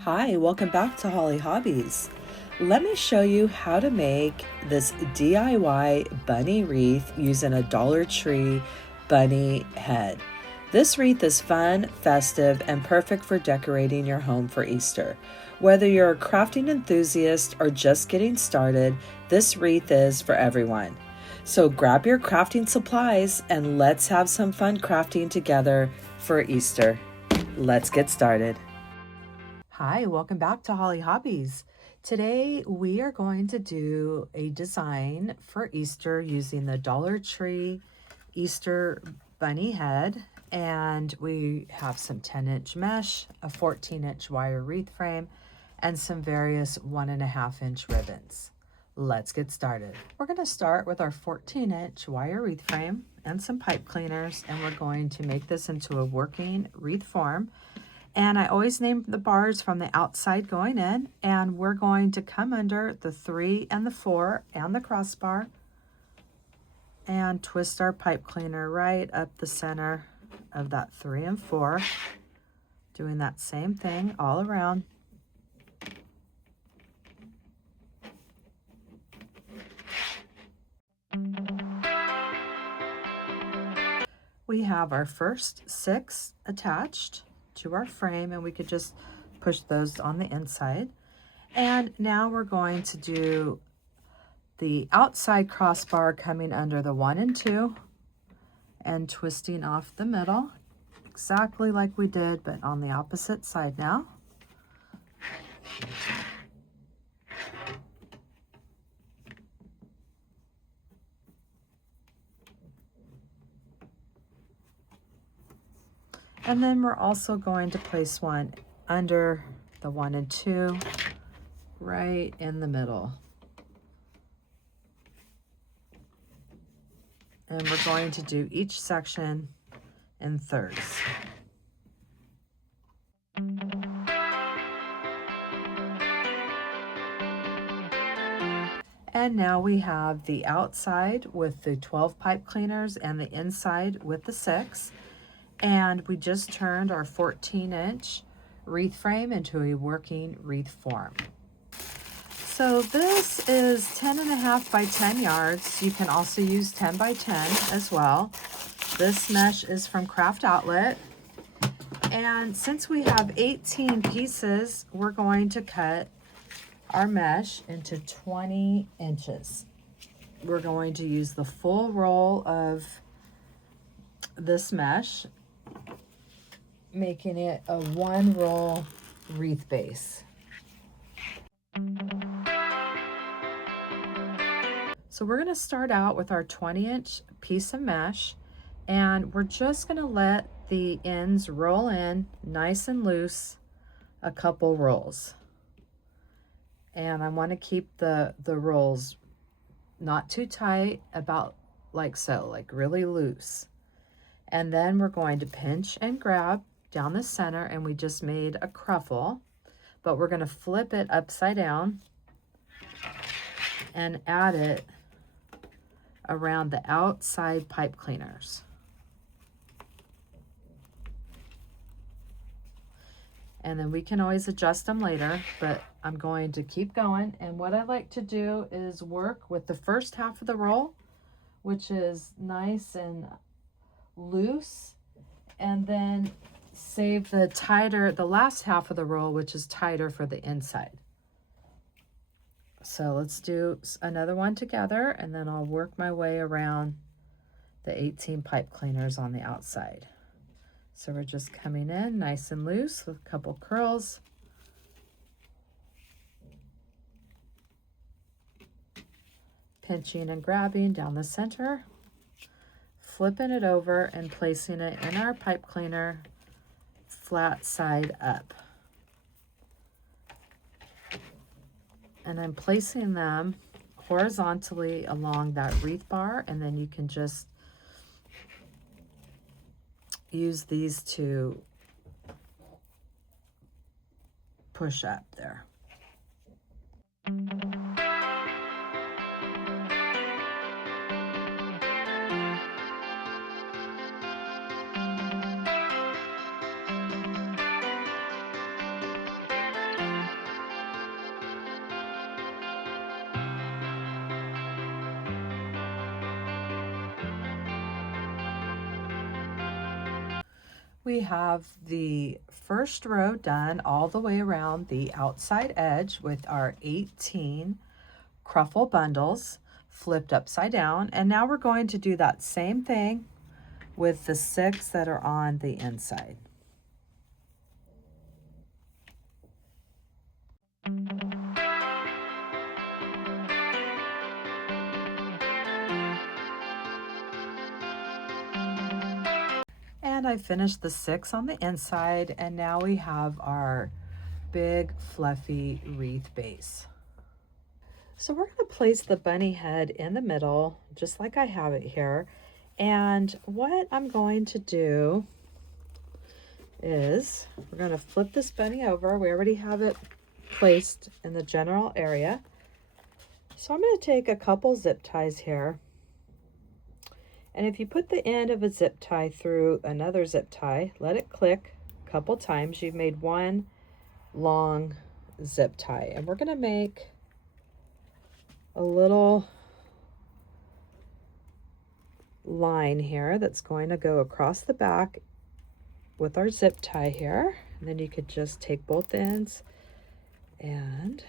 Hi, welcome back to Hollie Hobbies. Let me show you how to make this DIY bunny wreath using a Dollar Tree bunny head. This wreath is fun, festive, and perfect for decorating your home for Easter. Whether you're a crafting enthusiast or just getting started, this wreath is for everyone. So grab your crafting supplies and let's have some fun crafting together for Easter. Let's get started. Hi, welcome back to Hollie Hobbies. Today we are going to do a design for Easter using the Dollar Tree Easter bunny head, and we have some 10-inch mesh, a 14-inch wire wreath frame, and some various 1.5-inch ribbons. Let's get started. We're going to start with our 14-inch wire wreath frame and some pipe cleaners, and we're going to make this into a working wreath form. And I always name the bars from the outside going in, and we're going to come under the 3 and the 4 and the crossbar and twist our pipe cleaner right up the center of that 3 and 4, doing that same thing all around. We have our first 6 attached to our frame, and we could just push those on the inside. And now we're going to do the outside crossbar coming under the 1 and 2 and twisting off the middle, exactly like we did, but on the opposite side now. And then we're also going to place one under the 1 and 2, right in the middle. And we're going to do each section in thirds. And now we have the outside with the 12 pipe cleaners and the inside with the 6. And we just turned our 14-inch wreath frame into a working wreath form. So this is 10.5 by 10 yards. You can also use 10 by 10 as well. This mesh is from Craft Outlet. And since we have 18 pieces, we're going to cut our mesh into 20 inches. We're going to use the full roll of this mesh, making it a 1 roll wreath base. So we're going to start out with our 20-inch piece of mesh, and we're just going to let the ends roll in nice and loose a couple rolls. And I want to keep the rolls not too tight, about like so, like really loose. And then we're going to pinch and grab down the center, and we just made a cruffle, but we're going to flip it upside down and add it around the outside pipe cleaners. And then we can always adjust them later, but I'm going to keep going. And what I like to do is work with the first half of the roll, which is nice and loose, and then save the last half of the roll, which is tighter, for the inside. So let's do another one together, and then I'll work my way around the 18 pipe cleaners on the outside. So we're just coming in nice and loose with a couple curls. Pinching and grabbing down the center, flipping it over and placing it in our pipe cleaner flat side up. And I'm placing them horizontally along that wreath bar, and then you can just use these to push up there. We have the first row done all the way around the outside edge with our 18 Cruffle bundles flipped upside down. And now we're going to do that same thing with the 6 that are on the inside. And I finished the 6 on the inside, and now we have our big fluffy wreath base. So we're going to place the bunny head in the middle, just like I have it here. And what I'm going to do is we're going to flip this bunny over. We already have it placed in the general area. So I'm going to take a couple zip ties here. And if you put the end of a zip tie through another zip tie, let it click a couple times, you've made one long zip tie. And we're going to make a little line here that's going to go across the back with our zip tie here. And then you could just take both ends and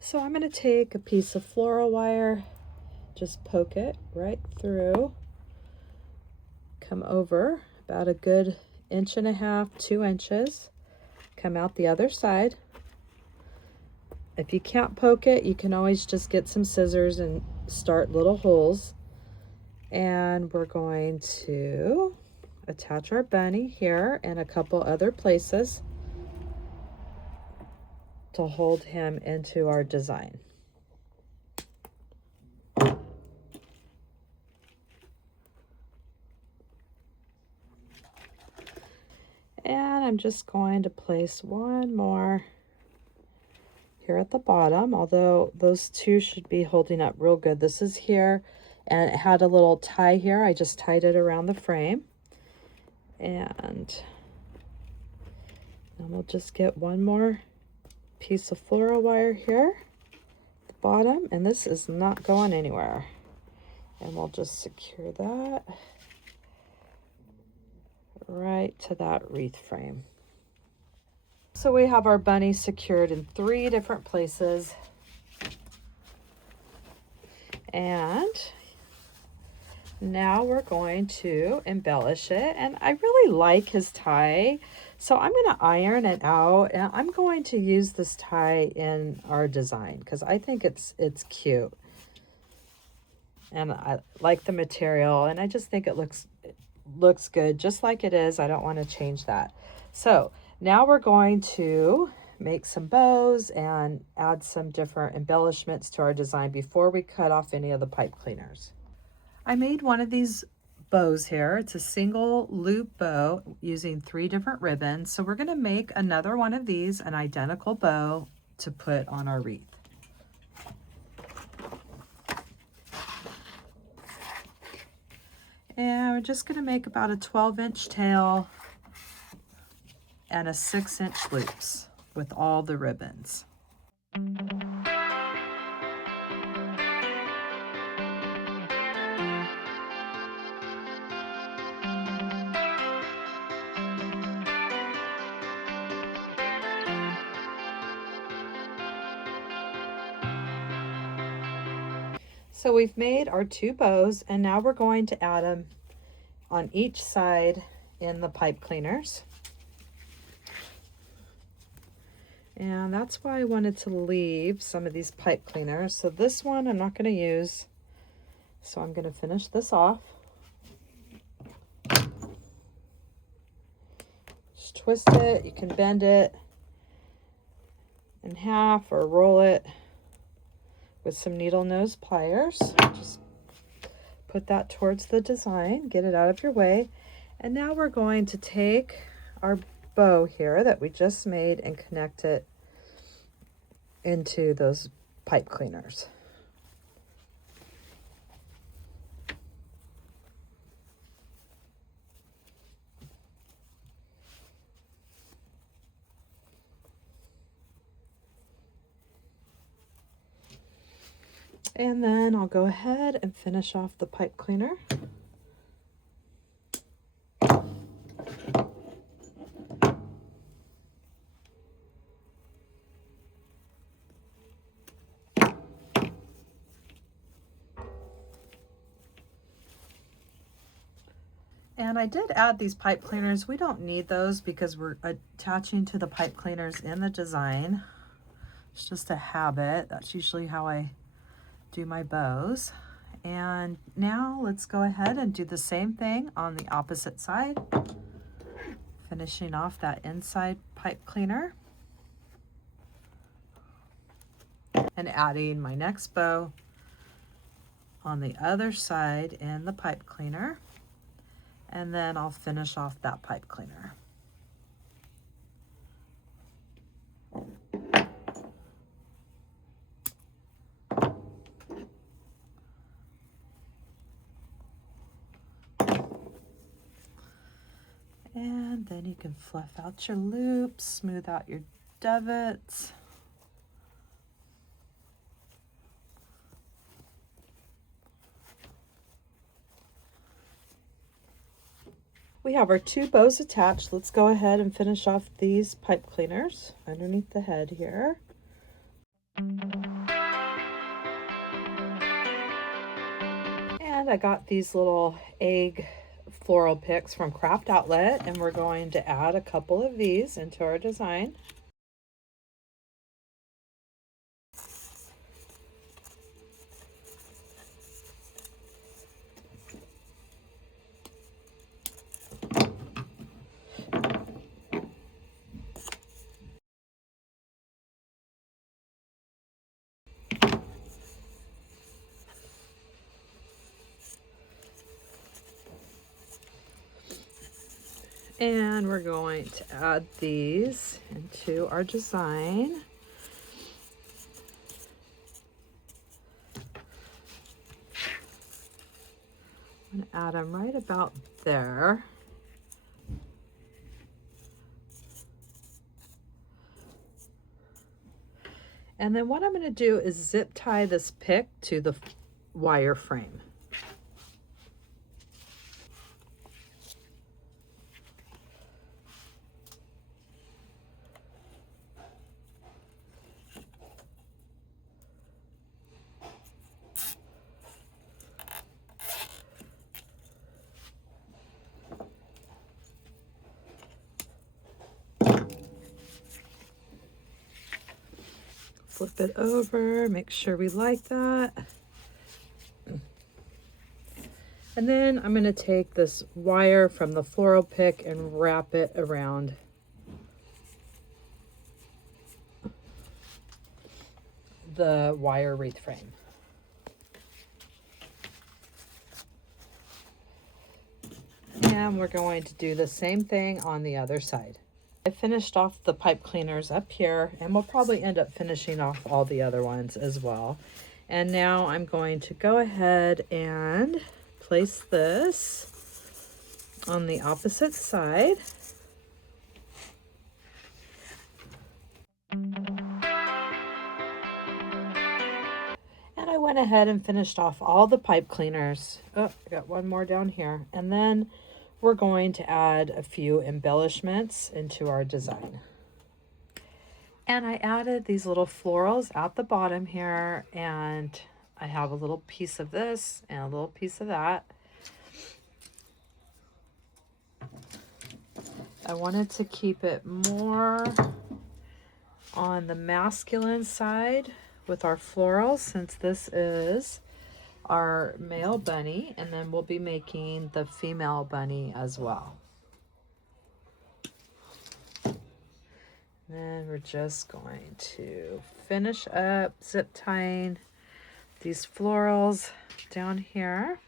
so I'm going to take a piece of floral wire, just poke it right through, come over about a good 1.5 to 2 inches, come out the other side. If you can't poke it, you can always just get some scissors and start little holes. And we're going to attach our bunny here and a couple other places to hold him into our design. And I'm just going to place one more here at the bottom, although those two should be holding up real good. This is here, and it had a little tie here. I just tied it around the frame. And then we'll just get one more piece of floral wire here at the bottom, and this is not going anywhere. And we'll just secure that right to that wreath frame. So we have our bunny secured in 3 different places. And now we're going to embellish it. And I really like his tie, so I'm going to iron it out, and I'm going to use this tie in our design because I think it's cute. And I like the material, and I just think it looks good just like it is. I don't want to change that. So now we're going to make some bows and add some different embellishments to our design before we cut off any of the pipe cleaners. I made one of these bows here. It's a single loop bow using 3 different ribbons. So we're going to make another one of these, an identical bow to put on our wreath. And we're just going to make about a 12-inch tail and a 6-inch loops with all the ribbons. So we've made our 2 bows, and now we're going to add them on each side in the pipe cleaners. And that's why I wanted to leave some of these pipe cleaners. So this one I'm not going to use. So I'm going to finish this off. Just twist it. You can bend it in half or roll it with some needle nose pliers. Just put that towards the design, get it out of your way. And now we're going to take our bow here that we just made and connect it into those pipe cleaners. And then I'll go ahead and finish off the pipe cleaner. And I did add these pipe cleaners. We don't need those because we're attaching to the pipe cleaners in the design. It's just a habit. That's usually how I do my bows. And now let's go ahead and do the same thing on the opposite side. Finishing off that inside pipe cleaner. And adding my next bow on the other side in the pipe cleaner. And then I'll finish off that pipe cleaner. And then you can fluff out your loops, smooth out your davits. We have our two bows attached. Let's go ahead and finish off these pipe cleaners underneath the head here. And I got these little egg floral picks from Craft Outlet, and we're going to add a couple of these into our design. And we're going to add these into our design. I'm going to add them right about there. And then what I'm going to do is zip tie this pick to the wire frame. Flip it over, make sure we like that. And then I'm going to take this wire from the floral pick and wrap it around the wire wreath frame. And we're going to do the same thing on the other side. I finished off the pipe cleaners up here, and we'll probably end up finishing off all the other ones as well. And now I'm going to go ahead and place this on the opposite side. And I went ahead and finished off all the pipe cleaners. Oh, I got one more down here. And then we're going to add a few embellishments into our design. And I added these little florals at the bottom here, and I have a little piece of this and a little piece of that. I wanted to keep it more on the masculine side with our florals, since this is our male bunny, and then we'll be making the female bunny as well. Then we're just going to finish up zip tying these florals down here.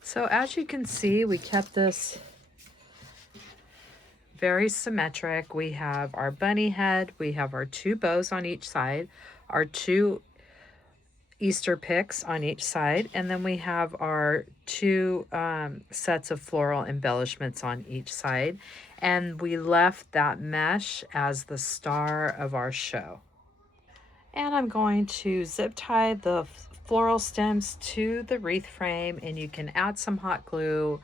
So as you can see, we kept this very symmetric. We have our bunny head, we have our two bows on each side, our two Easter picks on each side, and then we have our two sets of floral embellishments on each side, and we left that mesh as the star of our show. And I'm going to zip tie the floral stems to the wreath frame, and you can add some hot glue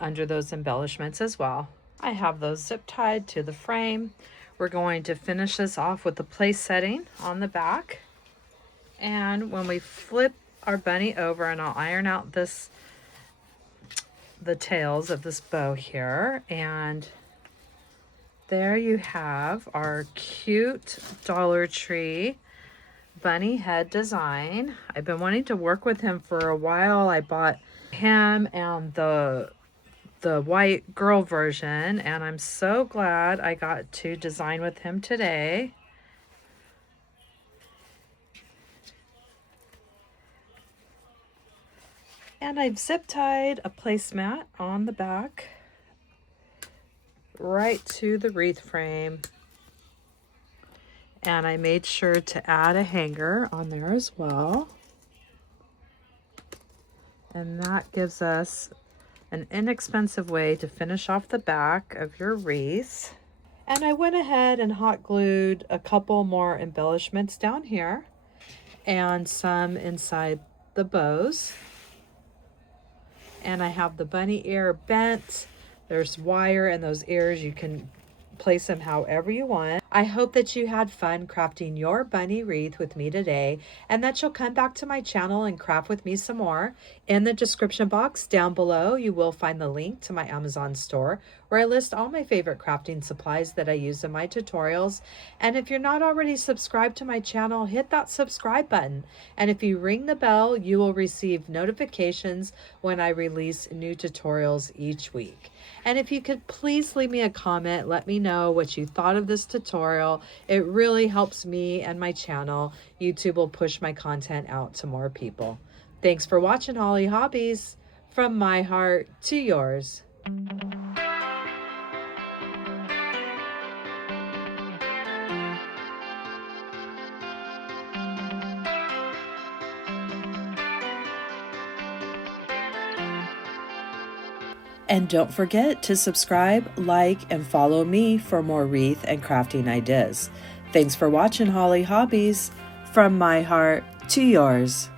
under those embellishments as well. I have those zip tied to the frame. We're going to finish this off with the place setting on the back. And when we flip our bunny over, and I'll iron out the tails of this bow here, and there you have our cute Dollar Tree bunny head design. I've been wanting to work with him for a while. I bought him and the white girl version, and I'm so glad I got to design with him today. And I've zip tied a placemat on the back right to the wreath frame. And I made sure to add a hanger on there as well. And that gives us an inexpensive way to finish off the back of your wreath. And I went ahead and hot glued a couple more embellishments down here and some inside the bows. And I have the bunny ear bent. There's wire in those ears. You can place them however you want. I hope that you had fun crafting your bunny wreath with me today, and that you'll come back to my channel and craft with me some more. In the description box down below, you will find the link to my Amazon store where I list all my favorite crafting supplies that I use in my tutorials. And if you're not already subscribed to my channel, hit that subscribe button. And if you ring the bell, you will receive notifications when I release new tutorials each week. And if you could please leave me a comment, let me know what you thought of this tutorial. It really helps me and my channel. YouTube will push my content out to more people. Thanks for watching Hollie Hobbies. From my heart to yours. And don't forget to subscribe, like, and follow me for more wreath and crafting ideas. Thanks for watching Hollie Hobbies. From my heart to yours.